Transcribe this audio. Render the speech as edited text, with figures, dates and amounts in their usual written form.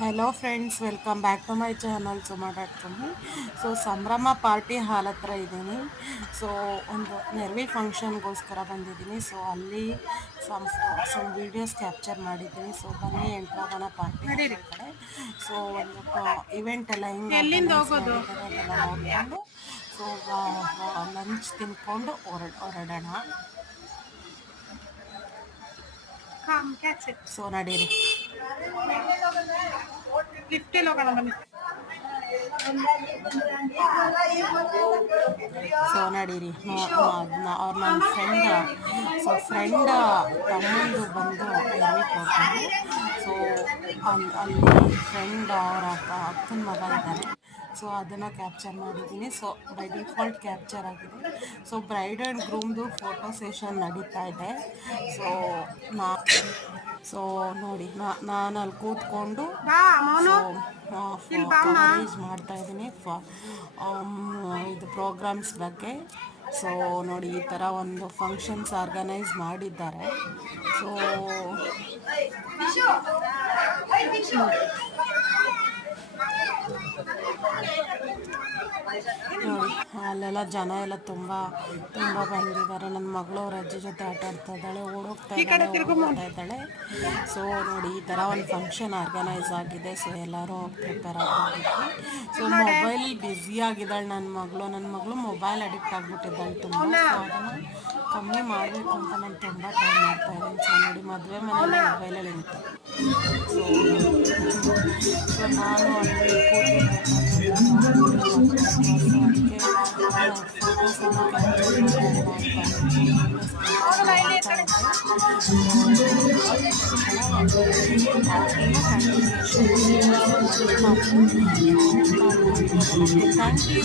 Hello friends, welcome back to my channel ಸುಮಾ.com. So Sambhrama party hall ಹತ್ರ ಇದ್ದೀನಿ. So ಒಂದು ನೆರವಿ ಫಂಕ್ಷನ್ಗೋಸ್ಕರ ಬಂದಿದ್ದೀನಿ. ಸೊ ಅಲ್ಲಿ ಸಮ್ ವೀಡಿಯೋಸ್ ಕ್ಯಾಪ್ಚರ್ ಮಾಡಿದ್ದೀನಿ. ಸೊ ಬನ್ನಿ ಎಂಟ್ರಾಗೋಣ ಪಾರ್ಟಿ ಕಡೆ. ಸೊ ಒಂದು ಇವೆಂಟ್ ಎಲ್ಲ ಹಿಂಗೆ ಅದೆಲ್ಲ ನೋಡಿಕೊಂಡು ಸೊ ಲಂಚ್ ತಿನ್ಕೊಂಡು ಹೊರಡೋಣ. ಸೊ ನಡೀರಿ. ಸೊ ನಡೀರಿ ಅವ್ರು ನನ್ನ ಫ್ರೆಂಡ್ ತಮ್ಮಂದು ಬಂದು ಎಲ್ಲಿ ಕೊಡ್ತಾರೆ. ಸೊ ಅಲ್ಲಿ ಫ್ರೆಂಡ್ ಅವರ ಅಕ್ಕನ ಮಗ ಇದ್ದಾರೆ. ಸೊ ಅದನ್ನು ಕ್ಯಾಪ್ಚರ್ ಮಾಡಿದ್ದೀನಿ. ಸೊ ಬೈ ಡಿಫಾಲ್ಟ್ ಕ್ಯಾಪ್ಚರ್ ಆಗಿದೆ. ಸೊ ಬ್ರೈಡ್ ಆ್ಯಂಡ್ ಗ್ರೂಮ್ದು ಫೋಟೋ ಸೆಷನ್ ನಡೀತಾ ಇದೆ. ಸೊ ನೋಡಿ, ನಾನು ಅಲ್ಲಿ ಕೂತ್ಕೊಂಡು ಕವರೇಜ್ ಮಾಡ್ತಾ ಇದ್ದೀನಿ ಇದು ಪ್ರೋಗ್ರಾಮ್ಸ್ ಬಗ್ಗೆ. ಸೊ ನೋಡಿ, ಈ ಥರ ಒಂದು ಫಂಕ್ಷನ್ಸ್ ಆರ್ಗನೈಸ್ ಮಾಡಿದ್ದಾರೆ. ಸೊ ನೋಡಿ, ಅಲ್ಲೆಲ್ಲ ಜನ ಎಲ್ಲ ತುಂಬ ಬಂದಿದ್ದಾರೆ. ನನ್ನ ಮಗಳು ಅವ್ರ ಅಜ್ಜಿ ಜೊತೆ ಆಟ ಆಡ್ತಾ ಇದ್ದಾಳೆ, ಓಡೋಗ್ತಾ ಇದ್ದಾಳೆ. ಸೊ ನೋಡಿ, ಈ ಥರ ಒಂದು ಫಂಕ್ಷನ್ ಆರ್ಗನೈಸ್ ಆಗಿದೆ. ಸೊ ಎಲ್ಲರೂ ಪ್ರಿಪೇರ್ ಆಗಿಬಿಟ್ಟು ಸೊ ಮೊಬೈಲ್ ಬ್ಯುಸಿ ಆಗಿದ್ದಾಳೆ ನನ್ನ ಮಗಳು ಮೊಬೈಲ್ ಅಡಿಕ್ಟ್ ಆಗಿಬಿಟ್ಟಿದ್ದಾಳೆ ತುಂಬ. ಸೊ ಅದನ್ನು ಕಮ್ಮಿ ಮಾಡಬೇಕು ಅಂತ ನಾನು ತುಂಬ ಟ್ರೈ ಮಾಡ್ತಾ ಇದ್ದೀನಿ. ಸೊ ನೋಡಿ, ಮದುವೆ ಮನೇಲಿ ಮೊಬೈಲಲ್ಲಿ ಇರುತ್ತೆ. ಸೊ ನಾನು ಅಲ್ಲಿ ಥ್ಯಾಂಕ್ ಯು.